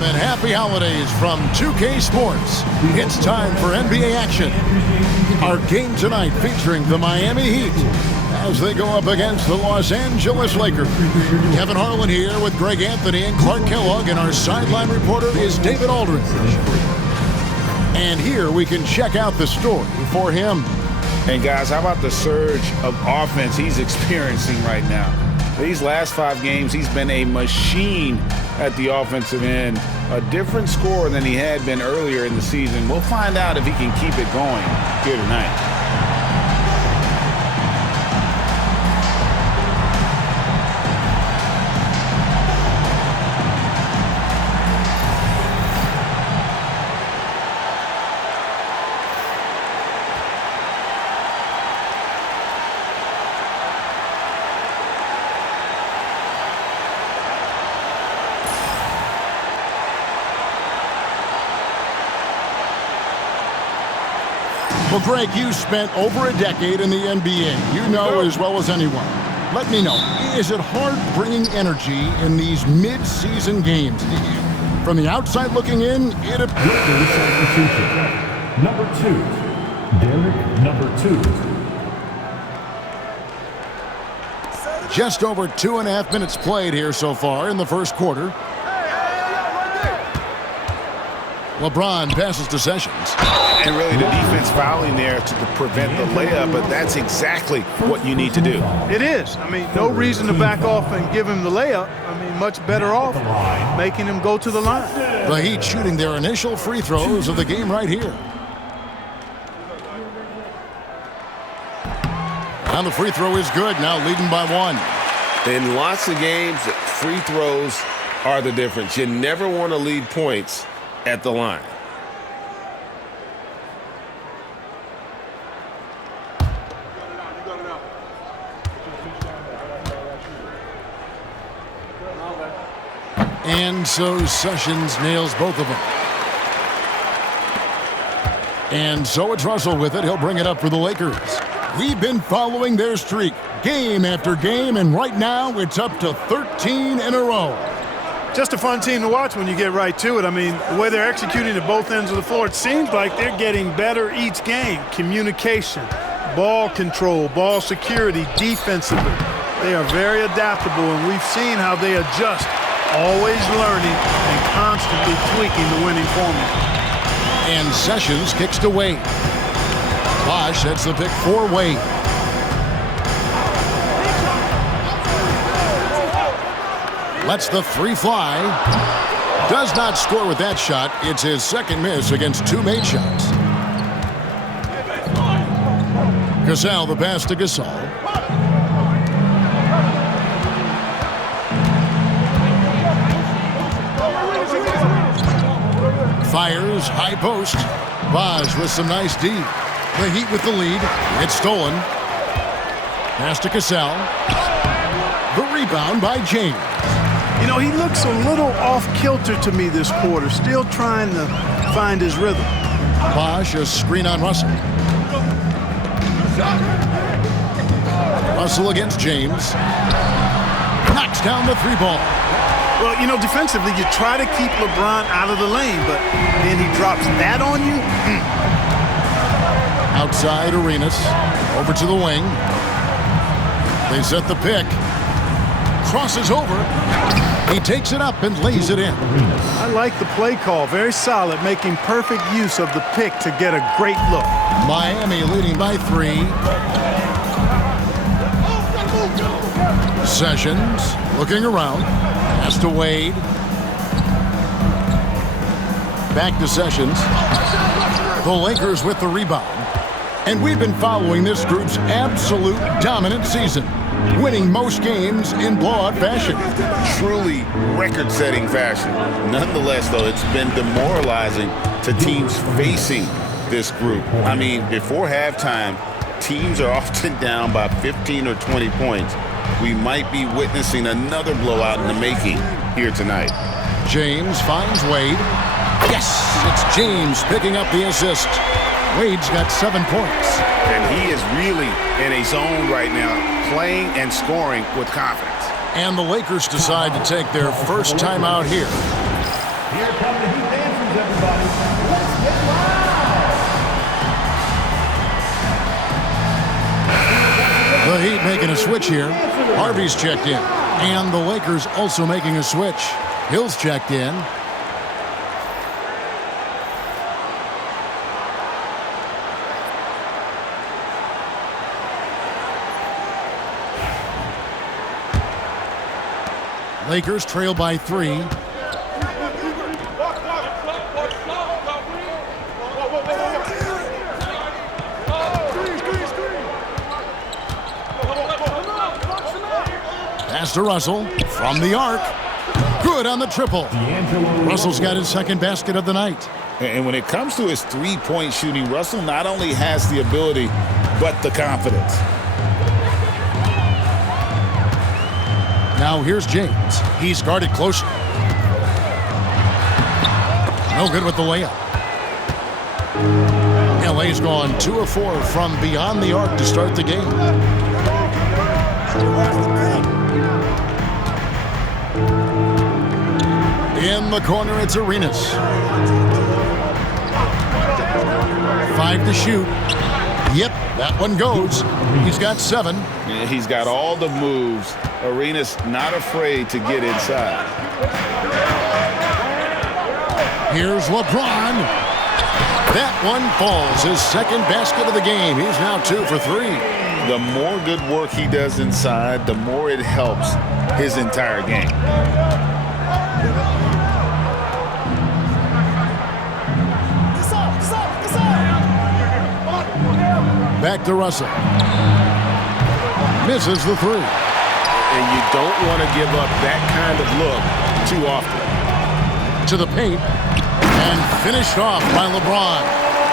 And happy holidays from 2K Sports. It's time for NBA action. Our game tonight featuring the Miami Heat as they go up against the Los Angeles Lakers. Kevin Harlan here with Greg Anthony and Clark Kellogg, and our sideline reporter is David Aldridge. And here we can check out the story for him. And guys, how about the surge of offense he's experiencing right now? These last 5 games, he's been a machine at the offensive end. A different scorer than he had been earlier in the season. We'll find out if he can keep it going here tonight. Well, Greg, you spent over a decade in the NBA. You know as well as anyone. Let me know, is it hard bringing energy in these mid-season games? From the outside looking in, it appears. Number 2, Derek, number 2. Just over 2.5 minutes played here so far in the first quarter. LeBron passes to Sessions. And really the defense fouling there to prevent the layup, but that's exactly what you need to do. It is. I mean, no reason to back off and give him the layup. I mean, much better off making him go to the line. The Heat shooting their initial free throws of the game right here. And the free throw is good, now leading by 1. In lots of games, free throws are the difference. You never want to lead points at the line. And so Sessions nails both of them. And so it's Russell with it. He'll bring it up for the Lakers. We've been following their streak game after game, and right now it's up to 13 in a row. Just a fun team to watch when you get right to it. I mean, the way they're executing at both ends of the floor, it seems like they're getting better each game. Communication, ball control, ball security, defensively. They are very adaptable, and we've seen how they adjust, always learning and constantly tweaking the winning formula. And Sessions kicks to Wade. Bosh sets the pick for Wade. Lets the 3 fly. Does not score with that shot. It's his second miss against 2 made shots. Gasol the pass to Gasol. Fires, high post. Bosh with some nice D. The Heat with the lead. It's stolen. Pass to Gasol. The rebound by James. You know, he looks a little off-kilter to me this quarter, still trying to find his rhythm. Bosh, a screen on Russell. Russell against James. Knocks down the 3 ball. Well, you know, defensively, you try to keep LeBron out of the lane, but then he drops that on you. Outside Arenas. Over to the wing. They set the pick. Crosses over. He takes it up and lays it in. I like the play call. Very solid, making perfect use of the pick to get a great look. Miami leading by 3. Sessions looking around. Pass to Wade. Back to Sessions. The Lakers with the rebound. And we've been following this group's absolute dominant season, winning most games in blowout fashion. Truly record-setting fashion. Nonetheless, though, it's been demoralizing to teams facing this group. I mean, before halftime, teams are often down by 15 or 20 points. We might be witnessing another blowout in the making here tonight. James finds Wade. Yes, it's James picking up the assist. Wade's got 7 points. And he is really in a zone right now, playing and scoring with confidence. And the Lakers decide to take their first timeout here. Here come the Heat dancers, everybody. Let's get loud! The Heat making a switch here. Harvey's checked in. And the Lakers also making a switch. Hill's checked in. Lakers trail by 3. Pass to Russell from the arc. Good on the triple. Russell's got his second basket of the night. And when it comes to his three-point shooting, Russell not only has the ability, but the confidence. Now here's James. He's guarded close. No good with the layup. LA's gone 2 of 4 from beyond the arc to start the game. In the corner, it's Arenas. 5 to shoot. Yep, that one goes. He's got 7. Yeah, he's got all the moves. Arenas not afraid to get inside. Here's LeBron. That one falls. His second basket of the game. He's now 2 for 3. The more good work he does inside, the more it helps his entire game. Back to Russell. Misses the 3. And you don't want to give up that kind of look too often. To the paint. And finished off by LeBron.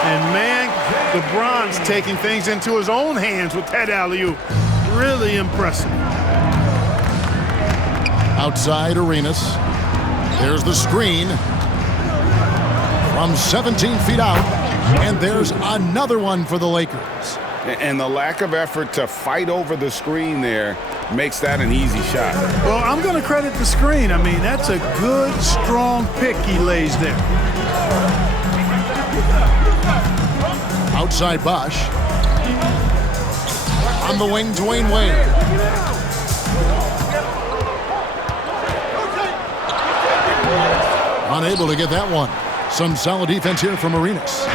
And man, LeBron's taking things into his own hands with that alley-oop. Really impressive. Outside Arenas. There's the screen. From 17 feet out. And there's another one for the Lakers. And the lack of effort to fight over the screen there makes that an easy shot. Well, I'm going to credit the screen. I mean, that's a good, strong pick he lays there. Outside Bosch. On the wing, Dwayne Wade. Unable to get that one. Some solid defense here from Arenas.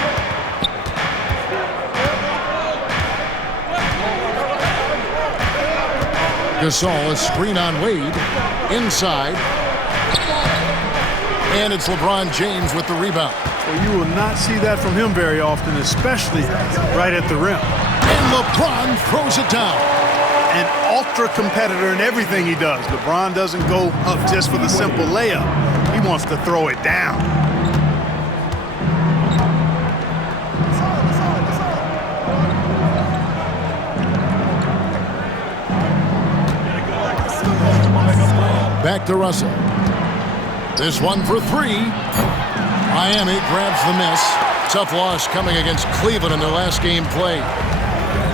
Gasol, a screen on Wade. Inside. And it's LeBron James with the rebound. Well, you will not see that from him very often, especially right at the rim. And LeBron throws it down. An ultra competitor in everything he does. LeBron doesn't go up just for the simple layup. He wants to throw it down. Back to Russell. This one for 3. Miami grabs the miss. Tough loss coming against Cleveland in their last game played.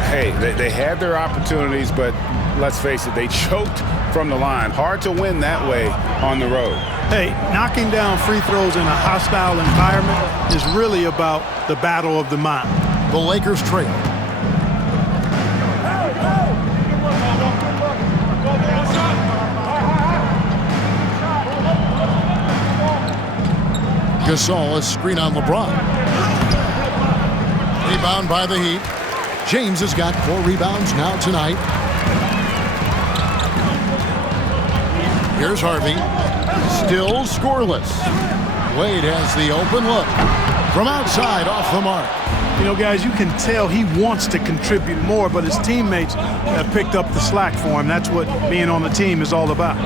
Hey, they had their opportunities, but let's face it, they choked from the line. Hard to win that way on the road. Hey, knocking down free throws in a hostile environment is really about the battle of the mind. The Lakers trail. Gasol, a screen on LeBron. Rebound by the Heat. James has got 4 rebounds now tonight. Here's Harvey. Still scoreless. Wade has the open look. From outside, off the mark. You know, guys, you can tell he wants to contribute more, but his teammates have picked up the slack for him. That's what being on the team is all about.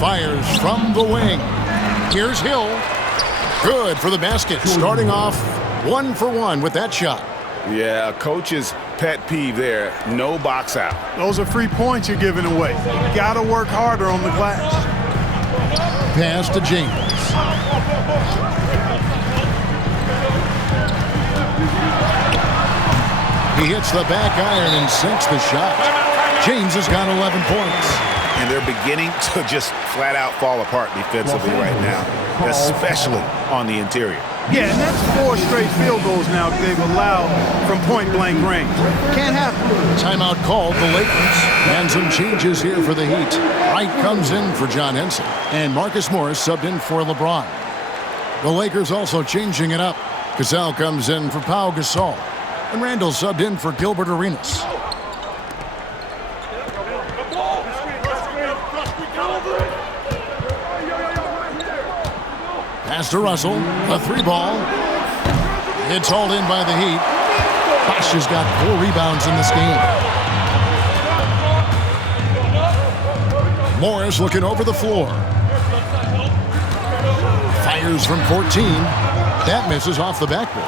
Fires from the wing. Here's Hill. Good for the basket. Starting off 1 for 1 with that shot. Yeah, coach's pet peeve there. No box out. Those are free points you're giving away. You got to work harder on the glass. Pass to James. He hits the back iron and sinks the shot. James has got 11 points. And they're beginning to just flat out fall apart defensively right now, especially on the interior. Yeah, and that's 4 straight field goals now they've allowed from point-blank range. Can't happen. Timeout called the Lakers. And some changes here for the Heat. Wright comes in for John Henson. And Marcus Morris subbed in for LeBron. The Lakers also changing it up. Gasol comes in for Pau Gasol. And Randall subbed in for Gilbert Arenas. Pass to Russell, a 3-ball. It's hauled in by the Heat. Bosh has got 4 rebounds in this game. Morris looking over the floor. Fires from 14. That misses off the backboard.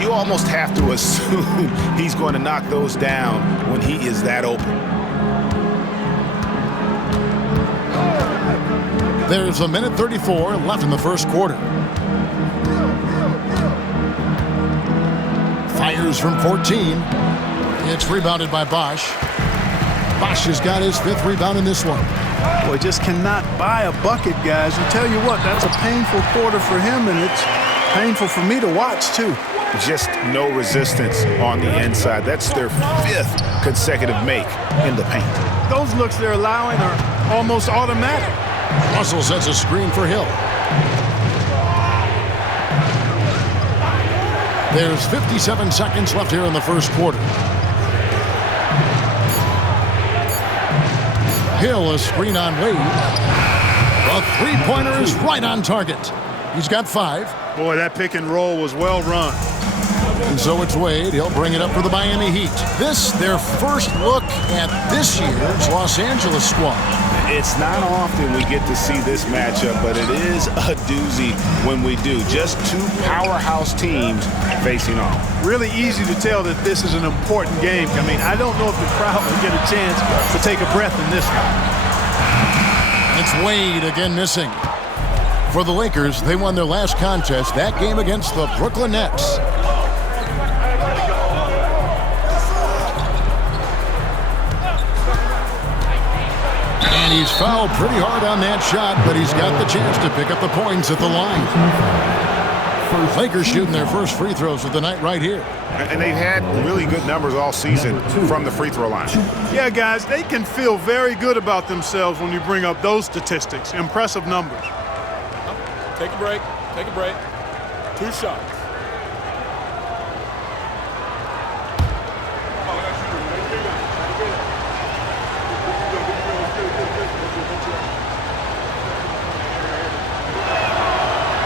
You almost have to assume he's going to knock those down when he is that open. There's a minute 34 left in the first quarter. Fires from 14. It's rebounded by Bosh. Bosh has got his 5th rebound in this one. Boy, just cannot buy a bucket, guys. I tell you what, that's a painful quarter for him, and it's painful for me to watch, too. Just no resistance on the inside. That's their 5th consecutive make in the paint. Those looks they're allowing are almost automatic. Russell sets a screen for Hill. There's 57 seconds left here in the first quarter. Hill, a screen on Wade. The 3-pointer is right on target. He's got 5. Boy, that pick and roll was well run. And so it's Wade. He'll bring it up for the Miami Heat. This, their first look at this year's Los Angeles squad. It's not often we get to see this matchup, but it is a doozy when we do. Just 2 powerhouse teams facing off. Really easy to tell that this is an important game. I mean, I don't know if the crowd will get a chance to take a breath in this one. It's Wade again missing. For the Lakers, they won their last contest, that game against the Brooklyn Nets. And he's fouled pretty hard on that shot, but he's got the chance to pick up the points at the line. Lakers shooting their first free throws of the night right here. And they've had really good numbers all season from the free throw line. Yeah, guys, they can feel very good about themselves when you bring up those statistics. Impressive numbers. Take a break. Take a break. 2 shots.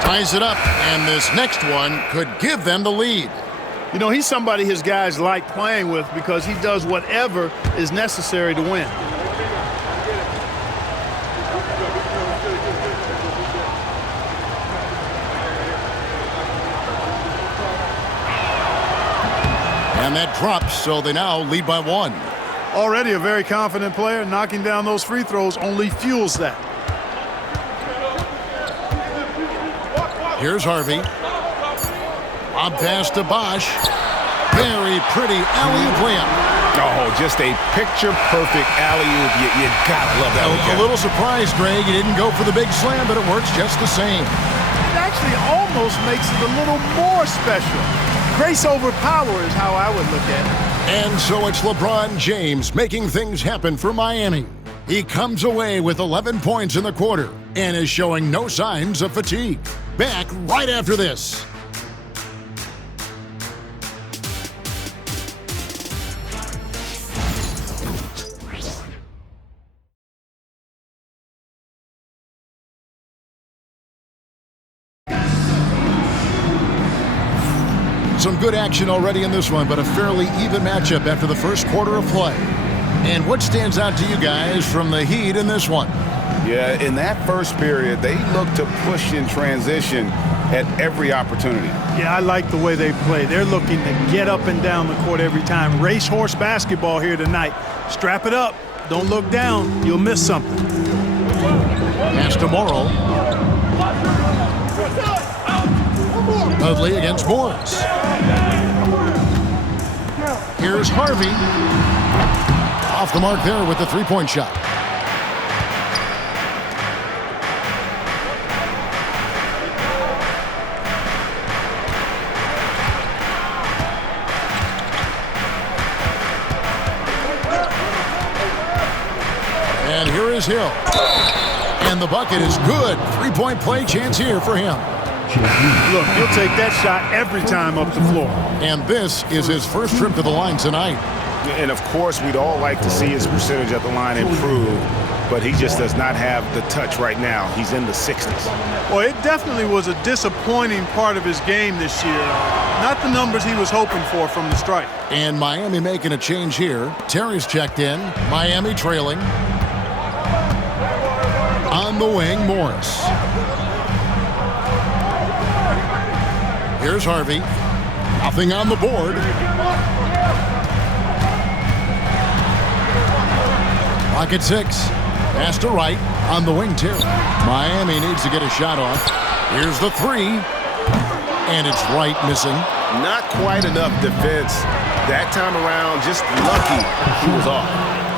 Ties it up, and this next one could give them the lead. You know, he's somebody his guys like playing with because he does whatever is necessary to win. And that drops, so they now lead by 1. Already a very confident player. Knocking down those free throws only fuels that. Here's Harvey. Lob pass to Bosh. Very pretty alley-oop layup. Oh, just a picture-perfect alley-oop. You gotta love that. A little surprised, Greg. He didn't go for the big slam, but it works just the same. It actually almost makes it a little more special. Grace over power is how I would look at it. And so it's LeBron James making things happen for Miami. He comes away with 11 points in the quarter and is showing no signs of fatigue. Back right after this. Some good action already in this one, but a fairly even matchup after the first quarter of play. And what stands out to you guys from the Heat in this one? Yeah, in that first period, they looked to push in transition at every opportunity. Yeah, I like the way they play. They're looking to get up and down the court every time. Racehorse basketball here tonight. Strap it up. Don't look down. You'll miss something. Pass to Morrow. Dudley against Morris. Here's Harvey. Off the mark there with the three-point shot. And here is Hill. And the bucket is good. Three-point play chance here for him. Look, he'll take that shot every time up the floor. And this is his first trip to the line tonight. And, of course, we'd all like to see his percentage at the line improve, but he just does not have the touch right now. He's in the 60s. Well, it definitely was a disappointing part of his game this year. Not the numbers he was hoping for from the stripe. And Miami making a change here. Terry's checked in. Miami trailing. On the wing, Morris. Here's Harvey. Nothing on the board. Pocket 6. Pass to right. On the wing, Terry. Miami needs to get a shot off. Here's the three. And it's right missing. Not quite enough defense that time around. Just lucky he was off.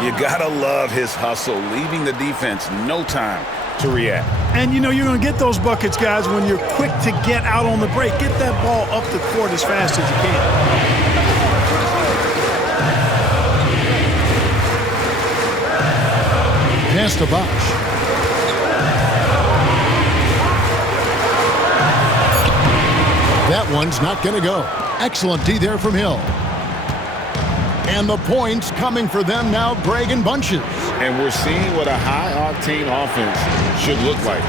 You gotta love his hustle, leaving the defense no time to react. And, you know, you're going to get those buckets, guys, when you're quick to get out on the break. Get that ball up the court as fast as you can. Pass to Bosch. That one's not going to go. Excellent D there from Hill. And the points coming for them now, Gregg in bunches. And we're seeing what a high-octane offense should look like.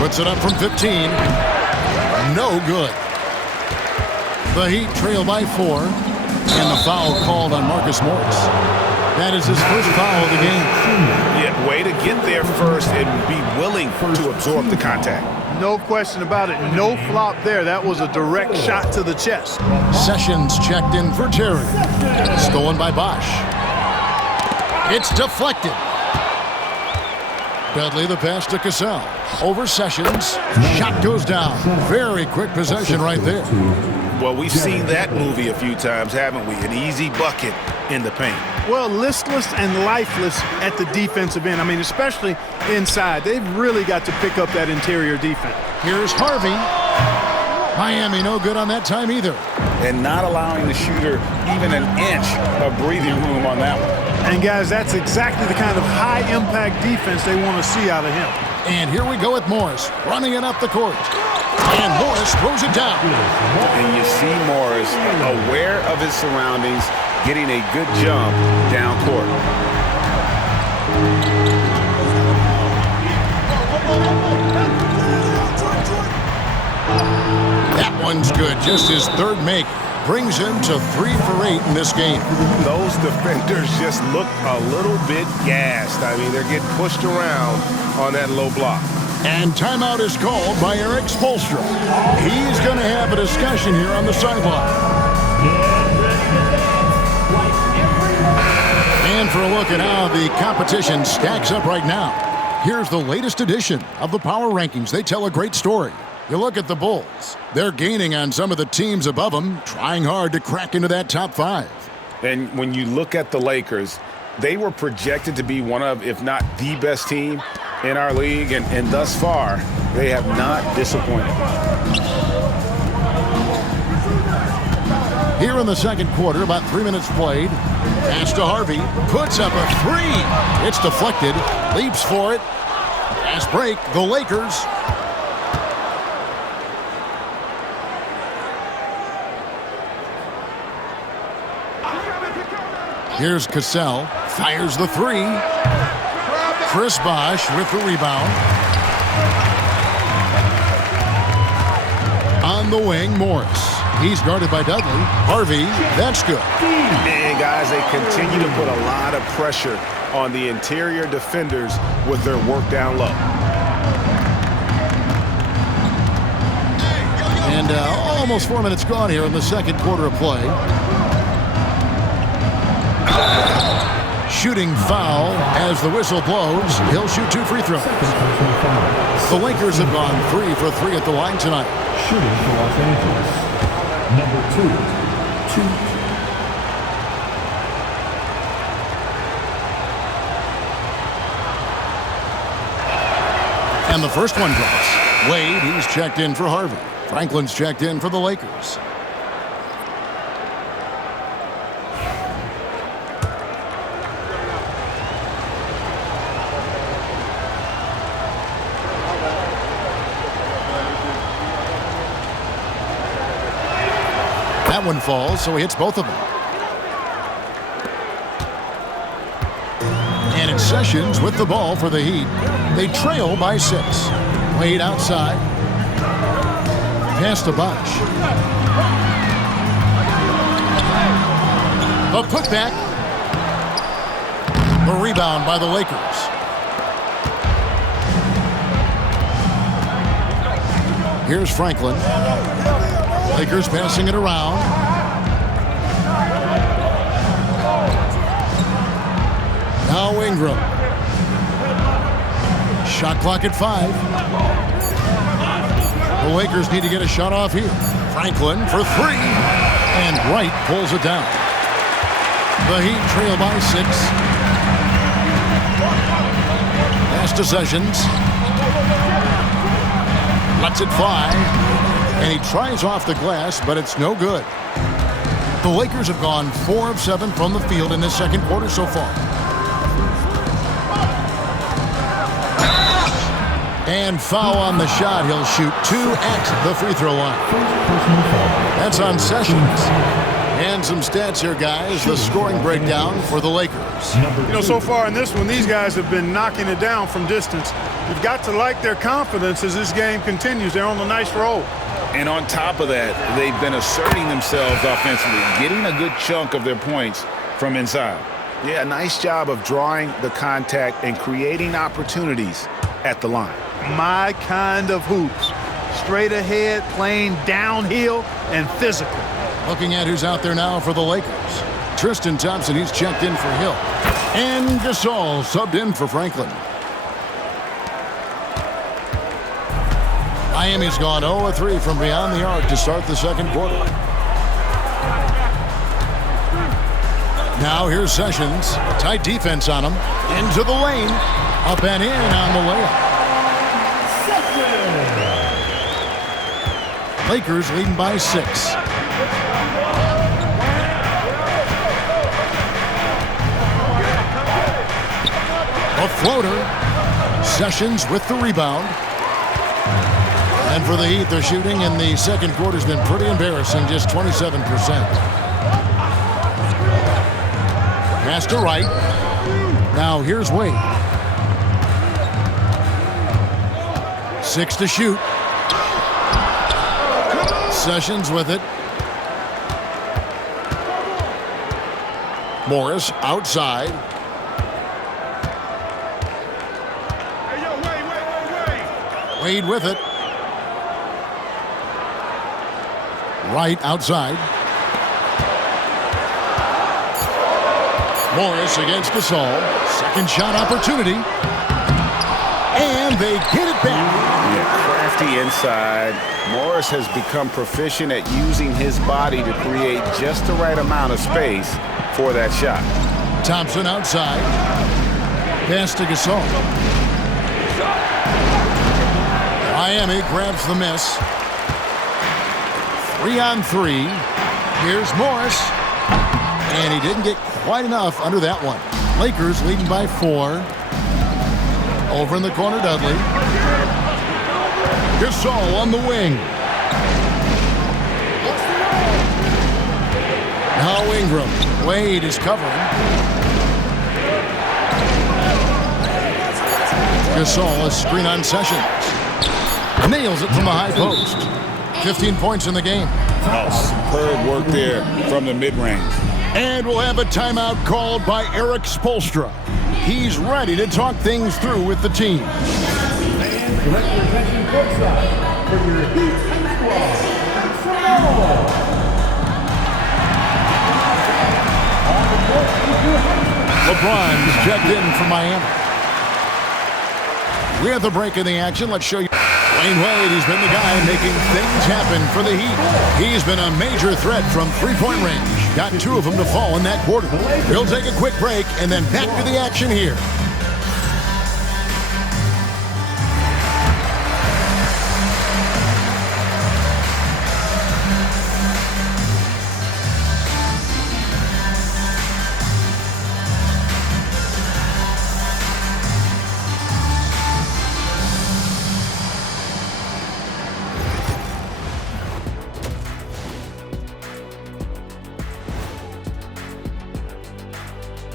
Puts it up from 15. No good. The Heat trail by 4. And the foul called on Marcus Morris. That is his first foul of the game. Yeah, way to get there first and be willing to absorb the contact. No question about it. No flop there. That was a direct shot to the chest. Sessions checked in for Terry. Stolen by Bosch. It's deflected. Dudley the pass to Cassell. Over Sessions. Shot goes down. Very quick possession right there. Well, we've seen that movie a few times, haven't we? An easy bucket in the paint. Well, listless and lifeless at the defensive end. I mean, especially inside. They've really got to pick up that interior defense. Here's Harvey. Miami no good on that time either. And not allowing the shooter even an inch of breathing room on that one. And, guys, that's exactly the kind of high-impact defense they want to see out of him. And here we go with Morris, running it up the court. And Morris throws it down. And you see Morris aware of his surroundings, getting a good jump down court. That one's good. Just his third make brings him to 3 for 8 in this game. Those defenders just look a little bit gassed. I mean, they're getting pushed around on that low block. And timeout is called by Eric Spoelstra. He's going to have a discussion here on the sideline. And for a look at how the competition stacks up right now, here's the latest edition of the Power Rankings. They tell a great story. You look at the Bulls. They're gaining on some of the teams above them, trying hard to crack into that top 5. And when you look at the Lakers, they were projected to be one of, if not the best team in our league, and thus far, they have not disappointed. Here in the second quarter, about 3 minutes played. Pass to Harvey. Puts up a 3. It's deflected. Leaps for it. Fast break. The Lakers. Here's Cassell. Fires the 3. Chris Bosh with the rebound. On the wing, Morris. He's guarded by Dudley. Harvey, that's good. And guys, they continue to put a lot of pressure on the interior defenders with their work down low. And almost 4 minutes gone here in the second quarter of play. Shooting foul as the whistle blows. He'll shoot 2 free throws. The Lakers have gone 3 for 3 at the line tonight. Shooting for Los Angeles, number 2. And the first one drops. Wade, he's checked in for Harvey. Franklin's checked in for the Lakers. That one falls, so he hits both of them. And it's Sessions with the ball for the Heat. They trail by 6. Wade outside. Pass to Bosh. A putback. The rebound by the Lakers. Here's Franklin. Lakers passing it around. Now Ingram. Shot clock at 5. The Lakers need to get a shot off here. Franklin for 3. And Wright pulls it down. The Heat trail by 6. Pass to Sessions. Lets it fly. And he tries off the glass, but it's no good. The Lakers have gone 4 of 7 from the field in this second quarter so far. And foul on the shot. He'll shoot 2 at the free throw line. That's on Sessions. And some stats here, guys. The scoring breakdown for the Lakers. You know, so far in this one, these guys have been knocking it down from distance. You've got to like their confidence as this game continues. They're on a nice roll. And on top of that, they've been asserting themselves offensively, getting a good chunk of their points from inside. Yeah, nice job of drawing the contact and creating opportunities at the line. My kind of hoops. Straight ahead, playing downhill, and physical. Looking at who's out there now for the Lakers. Tristan Thompson, he's checked in for Hill. And Gasol subbed in for Franklin. Miami's gone 0-3 from beyond the arc to start the second quarter. Now here's Sessions. Tight defense on him. Into the lane. Up and in on the layup. Lakers leading by 6. A floater. Sessions with the rebound. And for the Heat, their shooting in the second quarter has been pretty embarrassing, just 27%. Pass to Wright. Now here's Wade. 6 to shoot. Sessions with it. Morris outside. Wade with it. Wright outside. Morris against Gasol. Second shot opportunity. And they get it back. Yeah, crafty inside. Morris has become proficient at using his body to create just the right amount of space for that shot. Thompson outside. Pass to Gasol. Miami grabs the miss. 3-on-3. Here's Morris. And he didn't get quite enough under that one. Lakers leading by 4. Over in the corner, Dudley. Gasol on the wing. Now Ingram. Wade is covering. Gasol, a screen on Sessions. Nails it from the high post. 15 points in the game. Oh, superb work there from the mid-range. And we'll have a timeout called by Eric Spoelstra. He's ready to talk things through with the team. And direct your attention courtside for your Heat squad. LeBron's checked in from Miami. We're at the break in the action. Let's show you. Dwyane Wade, he's been the guy making things happen for the Heat. He's been a major threat from three-point range. Got 2 of them to fall in that quarter. We'll take a quick break and then back to the action here.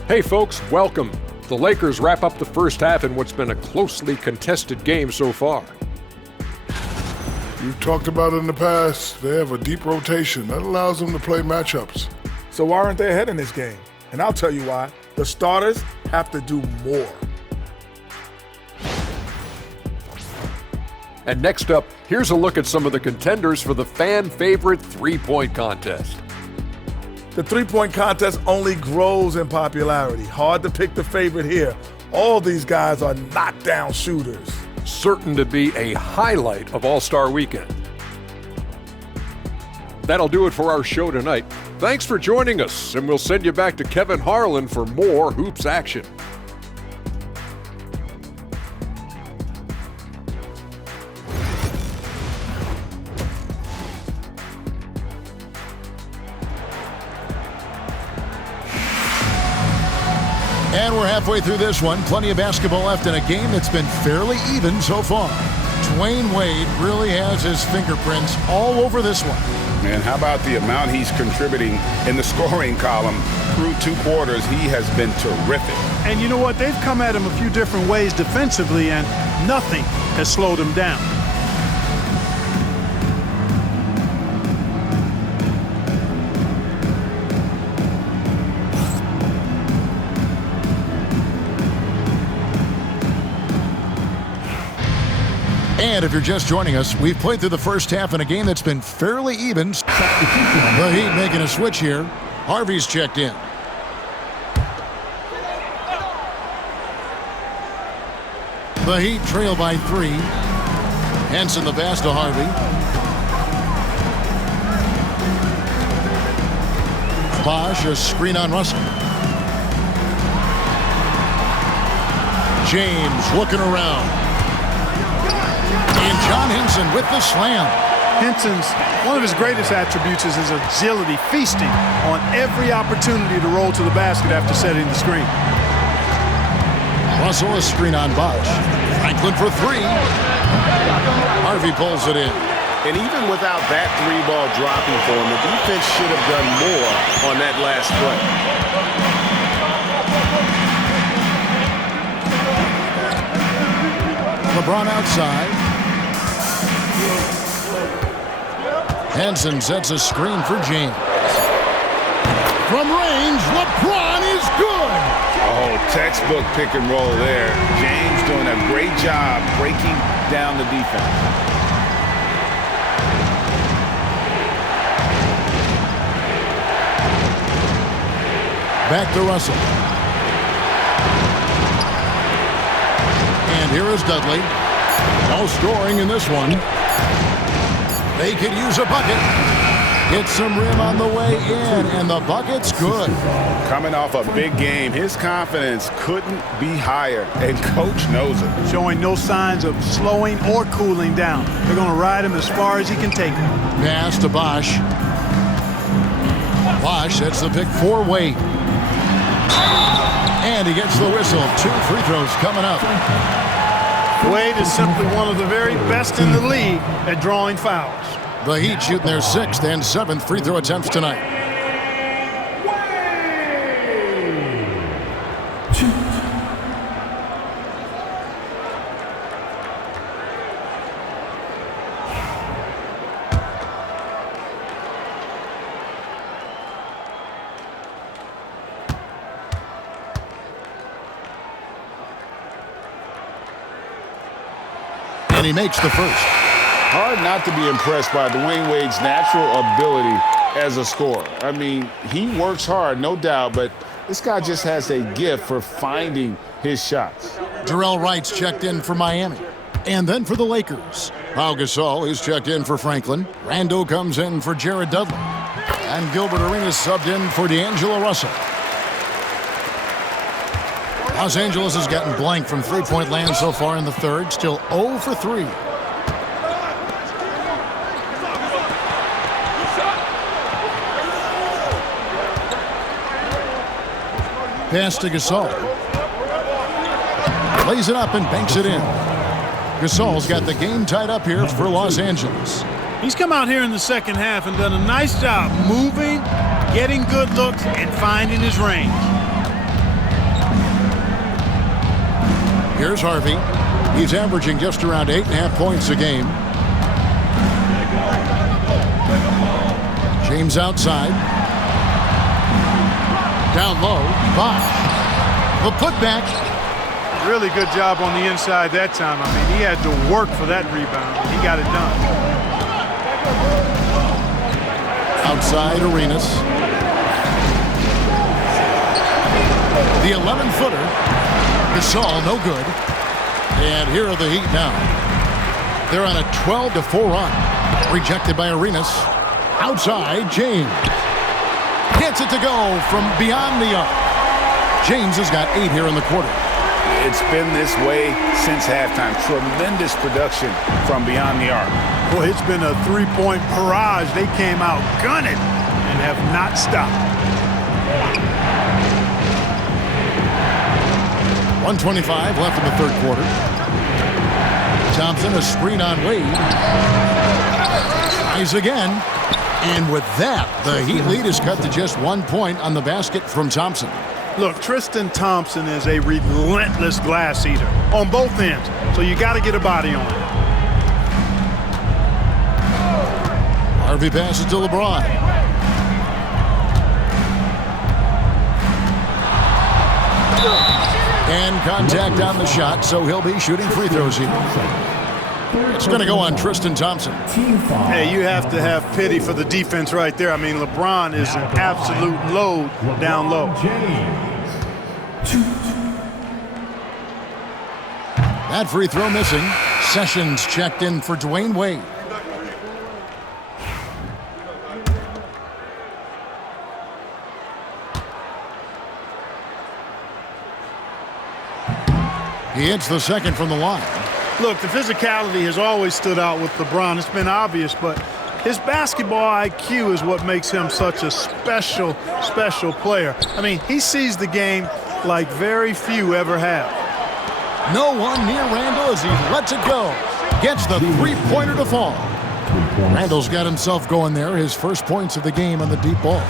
Hey folks, welcome. The Lakers wrap up the first half in what's been a closely contested game so far. You've talked about it in the past. They have a deep rotation. That allows them to play matchups. So why aren't they ahead in this game? And I'll tell you why. The starters have to do more. And next up, here's a look at some of the contenders for the fan-favorite three-point contest. The three-point contest only grows in popularity. Hard to pick the favorite here. All these guys are knockdown shooters. Certain to be a highlight of All-Star Weekend. That'll do it for our show tonight. Thanks for joining us, and we'll send you back to Kevin Harlan for more hoops action. And we're halfway through this one. Plenty of basketball left in a game that's been fairly even so far. Dwyane Wade really has his fingerprints all over this one. Man, how about the amount he's contributing in the scoring column through 2 quarters? He has been terrific. And you know what? They've come at him a few different ways defensively, and nothing has slowed him down. And if you're just joining us, we've played through the first half in a game that's been fairly even. The Heat making a switch here. Harvey's checked in. The Heat trail by 3. Henson the pass to Harvey. Bosh, a screen on Russell. James looking around. And John Henson with the slam. Henson's, one of his greatest attributes is his agility, feasting on every opportunity to roll to the basket after setting the screen. Russell a screen on Bosh. Franklin for 3. Harvey pulls it in. And even without that 3-ball dropping for him, the defense should have done more on that last play. LeBron outside. Henson sets a screen for James. From range, LeBron is good. Oh, textbook pick and roll there. James doing a great job breaking down the defense. Back to Russell. And here is Dudley. No scoring in this one. They could use a bucket. Hit some rim on the way in, and the bucket's good. Coming off a big game, his confidence couldn't be higher, and coach knows it. Showing no signs of slowing or cooling down. They're going to ride him as far as he can take him. Pass to Bosh. Bosh sets the pick for Wade. And he gets the whistle. 2 free throws coming up. Wade is simply one of the very best in the league at drawing fouls. The Heat shooting their 6th and 7th free throw attempts tonight. And he makes the first. Hard not to be impressed by Dwyane Wade's natural ability as a scorer. I mean, he works hard, no doubt, but this guy just has a gift for finding his shots. Jarrell Wright's checked in for Miami. And then for the Lakers, Pau Gasol is checked in for Franklin. Randle comes in for Jared Dudley. And Gilbert Arenas subbed in for D'Angelo Russell. Los Angeles has gotten blank from three-point land so far in the third, still 0 for 3. Pass to Gasol. Lays it up and banks it in. Gasol's got the game tied up here for Los Angeles. He's come out here in the second half and done a nice job moving, getting good looks, and finding his range. Here's Harvey. He's averaging just around 8.5 points a game. James outside. Down low. Bosh. The putback. Really good job on the inside that time. I mean, he had to work for that rebound. He got it done. Outside Arenas. The 11-footer. Gasol, no good. And here are the Heat now. They're on a 12-4 run. Rejected by Arenas. Outside, James. Gets it to go from beyond the arc. James has got 8 here in the quarter. It's been this way since halftime. Tremendous production from beyond the arc. Boy, it's been a three-point barrage. They came out gunning and have not stopped. 1:25 left in the third quarter. Thompson, a screen on Wade. Tries again. And with that, the Heat lead is cut to just 1 point on the basket from Thompson. Look, Tristan Thompson is a relentless glass eater on both ends, so you got to get a body on it. Harvey passes to LeBron. And contact on the shot, so he'll be shooting free throws here. It's going to go on Tristan Thompson. Hey, you have to have pity for the defense right there. I mean, LeBron is an absolute load down low. That free throw missing. Sessions checked in for Dwayne Wade. He hits the second from the line. Look, the physicality has always stood out with LeBron. It's been obvious, but his basketball IQ is what makes him such a special player. I mean, he sees the game like very few ever have. No one near Randle as he lets it go. Gets the three-pointer to fall. Randle's got himself going there. His first points of the game on the deep ball.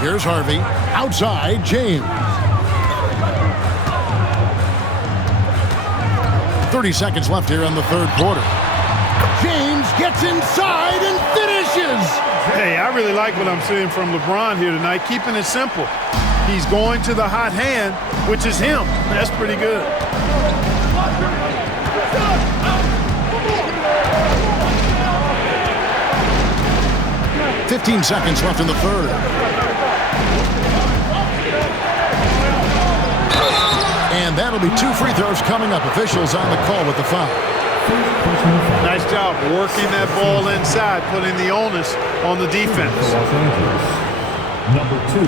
Here's Harvey. Outside, James. 30 seconds left here in the third quarter. James gets inside and finishes. Hey, I really like what I'm seeing from LeBron here tonight, keeping it simple. He's going to the hot hand, which is him. That's pretty good. "15 seconds left in the third. And that'll be 2 free throws coming up. Officials on the call with the foul. Nice job working that ball inside, putting the onus on the defense. Los Angeles, number 2.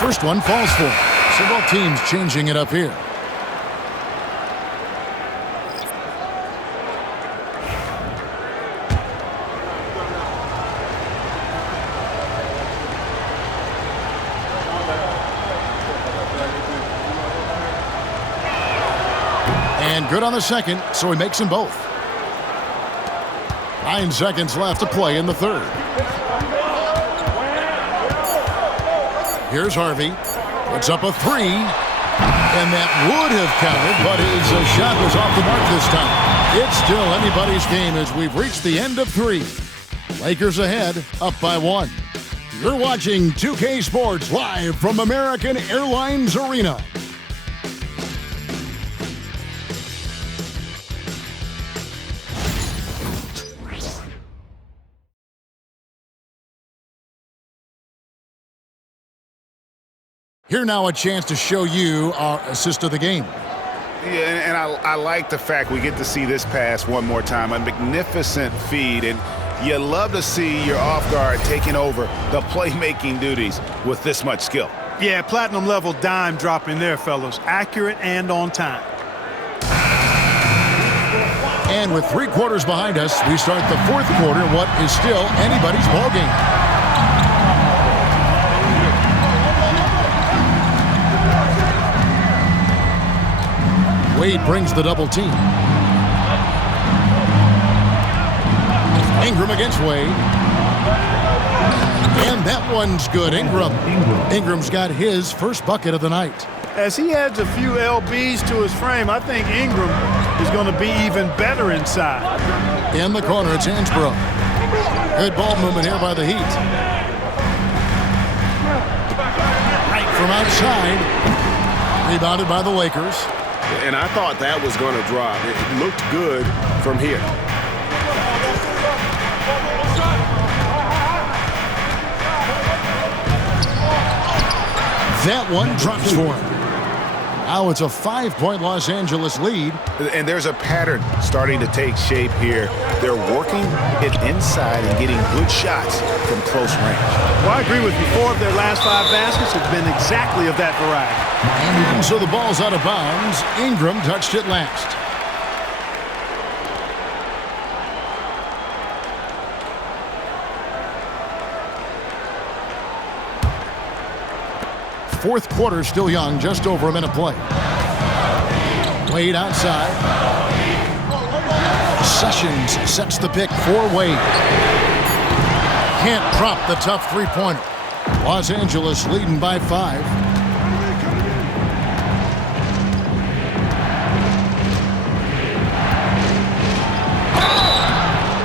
First one falls for him. So both teams changing it up here. And good on the second, so he makes them both. 9 seconds left to play in the third. Here's Harvey. Puts up a 3. And that would have counted, but his shot was off the mark this time. It's still anybody's game as we've reached the end of 3. Lakers ahead, up by 1. You're watching 2K Sports live from American Airlines Arena. Here now a chance to show you our assist of the game. Yeah, and I like the fact we get to see this pass one more time. A magnificent feed, and you love to see your off guard taking over the playmaking duties with this much skill. Yeah, platinum level dime dropping there, fellas. Accurate and on time. And with 3 quarters behind us, we start the 4th quarter, what is still anybody's ballgame. Wade brings the double team. Ingram against Wade. And that one's good. Ingram's got his first bucket of the night. As he adds a few LBs to his frame, I think Ingram is going to be even better inside. In the corner, it's Hansbrough. Good ball movement here by the Heat. Right from outside. Rebounded by the Lakers. And I thought that was going to drop. It looked good from here. That one drops for him. Now it's a 5-point Los Angeles lead. And there's a pattern starting to take shape here. They're working it inside and getting good shots from close range. Well, I agree with you. 4 of their last 5 baskets have been exactly of that variety. And so the ball's out of bounds. Ingram touched it last. Fourth quarter still young, just over a minute play. Wade outside. Sessions sets the pick for Wade. Can't drop the tough three-pointer. Los Angeles leading by 5.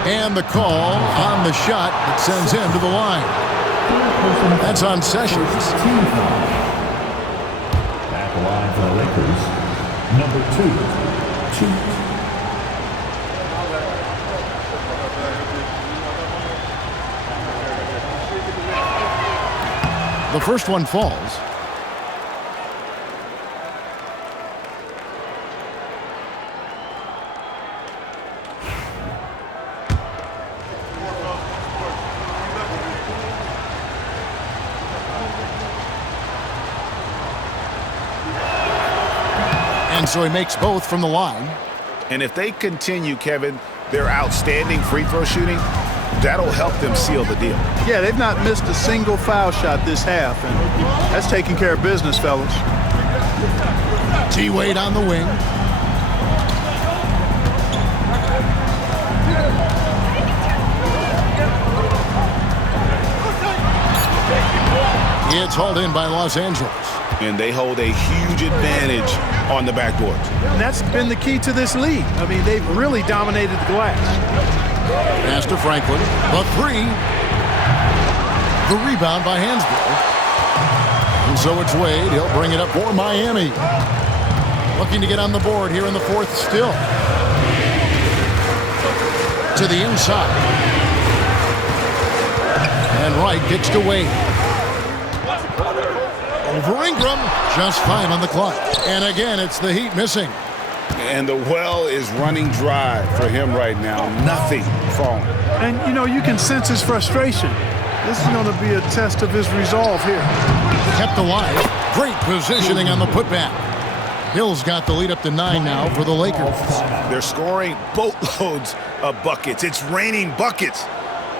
And the call on the shot that sends him to the line. That's on Sessions. Back line for the Lakers, number 2. The first one falls. And so he makes both from the line. And if they continue, Kevin, their outstanding free throw shooting, that'll help them seal the deal. Yeah, they've not missed a single foul shot this half, and that's taking care of business, fellas. T. Wade on the wing. It's hauled in by Los Angeles. And they hold a huge advantage on the backboard. And that's been the key to this league. I mean, they've really dominated the glass. Pass to Franklin. The 3. The rebound by Hansbrough. And so it's Wade. He'll bring it up for Miami. Looking to get on the board here in the 4th still. To the inside. And Wright gets to Wade. Over Ingram, just 5 on the clock. And again, it's the Heat missing. And the well is running dry for him right now. Nothing falling. And, you know, you can sense his frustration. This is going to be a test of his resolve here. Kept alive. Great positioning on the putback. Hill's got the lead up to 9 now for the Lakers. They're scoring boatloads of buckets. It's raining buckets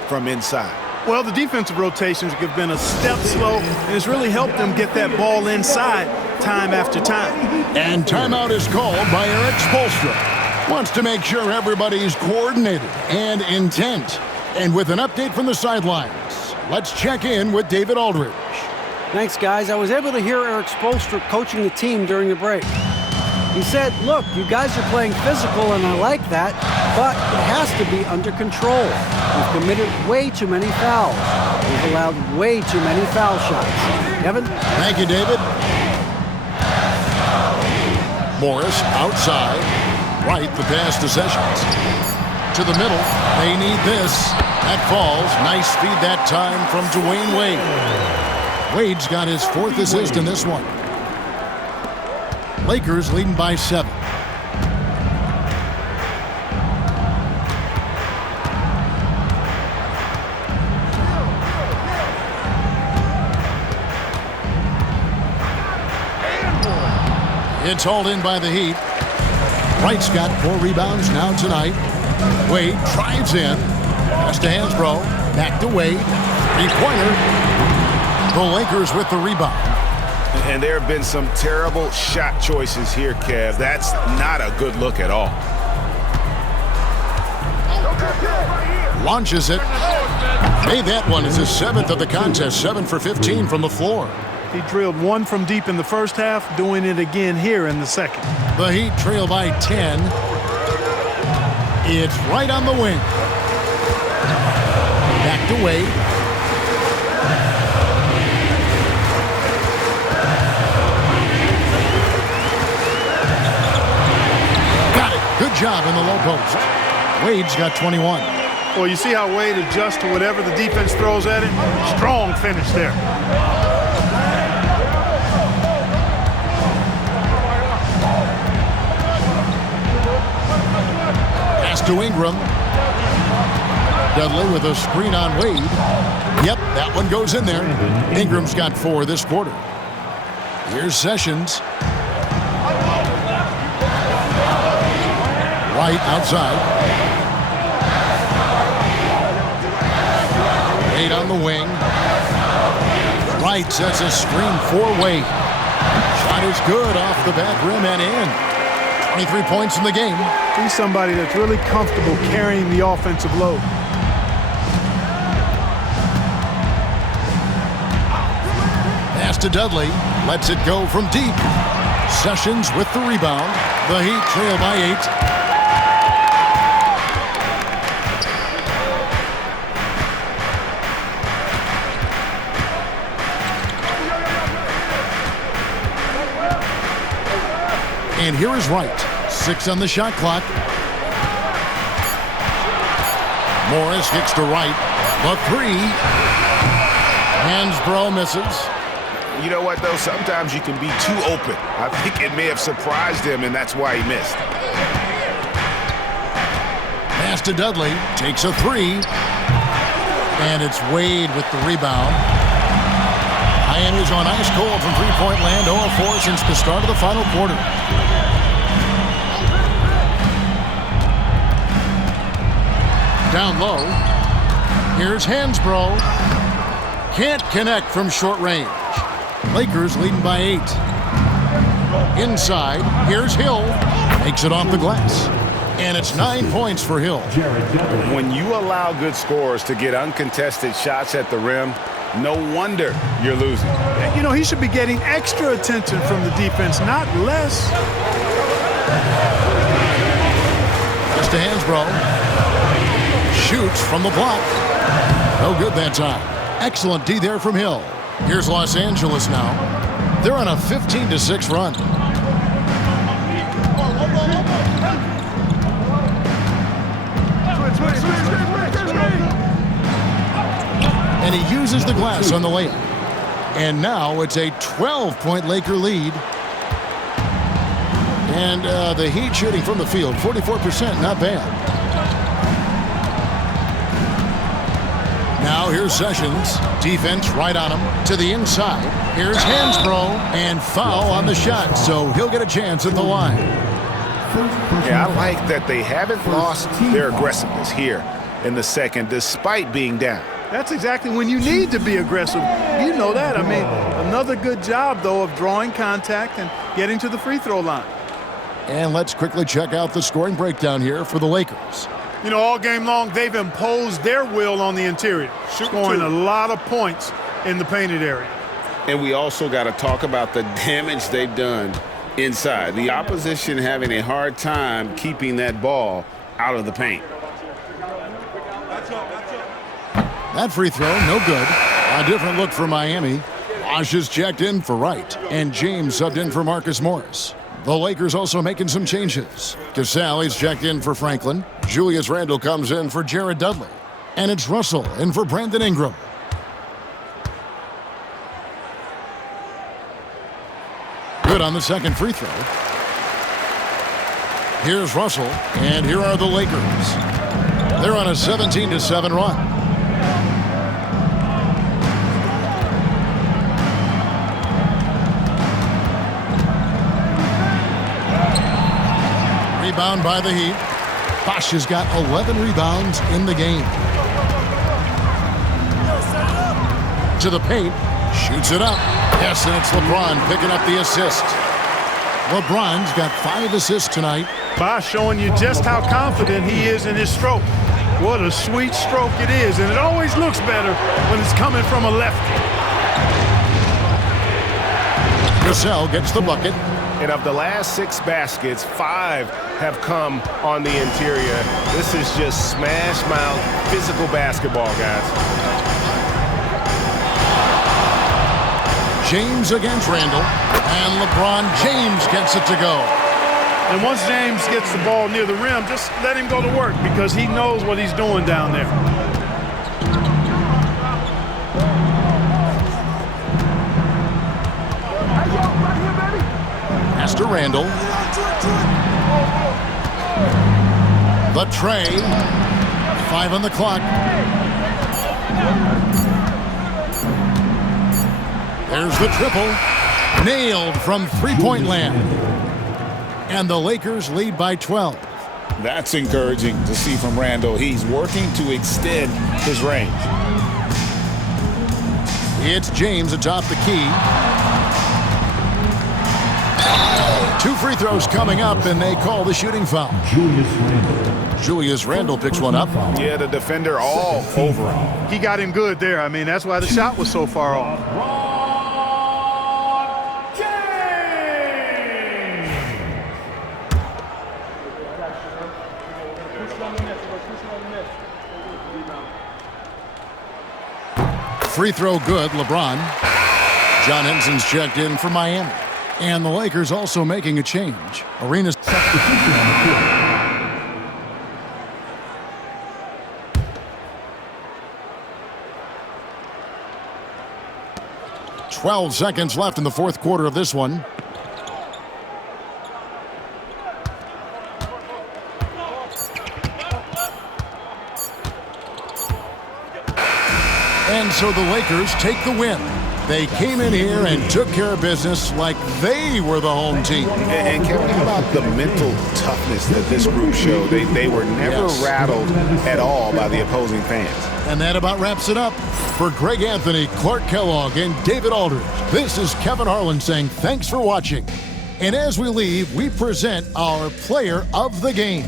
from inside. Well, the defensive rotations have been a step slow, and it's really helped them get that ball inside time after time. And timeout is called by Erik Spoelstra. Wants to make sure everybody's coordinated and intent. And with an update from the sidelines, let's check in with David Aldridge. Thanks, guys. I was able to hear Erik Spoelstra coaching the team during the break. He said, look, you guys are playing physical, and I like that, but it has to be under control. We've committed way too many fouls. We've allowed way too many foul shots. Kevin? Thank you, David. Morris outside. Right, the pass to Sessions. To the middle. They need this. That falls. Nice feed that time from Dwayne Wade. Wade's got his 4th assist in this one. Lakers leading by 7. It's hauled in by the Heat. Wright's got 4 rebounds now tonight. Wade drives in. Pass to Hansbrough. Back to Wade. 3-pointer. The Lakers with the rebound. And there have been some terrible shot choices here, Kev. That's not a good look at all. Launches it. Made that one. It's his 7th of the contest. 7 for 15 from the floor. He drilled 1 from deep in the first half, doing it again here in the second. The Heat trail by 10. It's right on the wing. Back to Wade. Got it. Good job in the low post. Wade's got 21. Well, you see how Wade adjusts to whatever the defense throws at him? Strong finish there. To Ingram. Dudley with a screen on Wade. Yep, that one goes in there. Ingram's got 4 this quarter. Here's Sessions. Wright outside. Wade on the wing. Wright sets a screen for Wade. Shot is good off the back rim and in. 23 points in the game. He's somebody that's really comfortable carrying the offensive load. Pass to Dudley. Lets it go from deep. Sessions with the rebound. The Heat trail by 8. And here is Wright. 6 on the shot clock. Morris hits to Wright. The 3. Hansbrough misses. You know what, though? Sometimes you can be too open. I think it may have surprised him, and that's why he missed. Pass to Dudley. Takes a 3. And it's Wade with the rebound. Miami's on ice cold from three-point land, 0-4 since the start of the final quarter. Down low. Here's Hansbrough. Can't connect from short range. Lakers leading by 8. Inside. Here's Hill. Makes it off the glass. And it's 9 points for Hill. When you allow good scorers to get uncontested shots at the rim, no wonder you're losing. You know, he should be getting extra attention from the defense, not less. Just to Hansbrough. Shoots from the block. No good that time. Excellent D there from Hill. Here's Los Angeles now. They're on a 15-6 run. And he uses the glass on the layup. And now it's a 12-point Laker lead. And the Heat shooting from the field, 44%, not bad. Now here's Sessions. Defense right on him to the inside. Here's Hansbrough and foul on the shot, so he'll get a chance at the line. Yeah, I like that they haven't lost their aggressiveness here in the second despite being down. That's exactly when you need to be aggressive. You know that. I mean, another good job, though, of drawing contact and getting to the free throw line. And let's quickly check out the scoring breakdown here for the Lakers. You know, all game long, they've imposed their will on the interior, scoring a lot of points in the painted area. And we also got to talk about the damage they've done inside. The opposition having a hard time keeping that ball out of the paint. That free throw, no good. A different look for Miami. Bosh is checked in for Wright, and James subbed in for Marcus Morris. The Lakers also making some changes. Cassell is checked in for Franklin. Julius Randle comes in for Jared Dudley. And it's Russell in for Brandon Ingram. Good on the second free throw. Here's Russell, and here are the Lakers. They're on a 17-7 run. Rebound by the Heat. Bosh has got 11 rebounds in the game. To the paint, shoots it up. Yes, and it's LeBron picking up the assist. LeBron's got 5 assists tonight. Bosh showing you just how confident he is in his stroke. What a sweet stroke it is, and it always looks better when it's coming from a lefty. Cassell gets the bucket. And of the last 6 baskets, 5 have come on the interior. This is just smash mouth physical basketball, guys. James against Randle, and LeBron James gets it to go. And once James gets the ball near the rim, just let him go to work because he knows what he's doing down there. Pass to Randle. The tray. 5 on the clock. There's the triple. Nailed from three-point land. And the Lakers lead by 12. That's encouraging to see from Randle. He's working to extend his range. It's James atop the key. 2 free throws coming up, and they call the shooting foul. Julius Randle picks one up. Yeah, the defender all over him. He got him good there. I mean, that's why the shot was so far off. Free throw good, LeBron. John Henson's checked in for Miami. And the Lakers also making a change. Arenas substitution on the court. 12 seconds left in the fourth quarter of this one. And so the Lakers take the win. They came in here and took care of business like they were the home team. And Kevin, how about the mental toughness that this group showed? They were never rattled at all by the opposing fans. And that about wraps it up. For Greg Anthony, Clark Kellogg, and David Aldridge, this is Kevin Harlan saying thanks for watching. And as we leave, we present our player of the game.